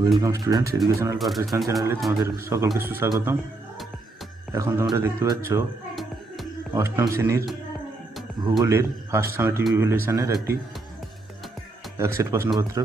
Welcome students, educational perfection চ্যানেলে তোমাদের সকলকে সুস্বাগতম। এখন তোমরা দেখতে পাচ্ছ অষ্টম শ্রেণীর ভূগোলের ফার্স্ট সামেটিভ ইভ্যালুয়েশনের একটি এক সেট প্রশ্নপত্র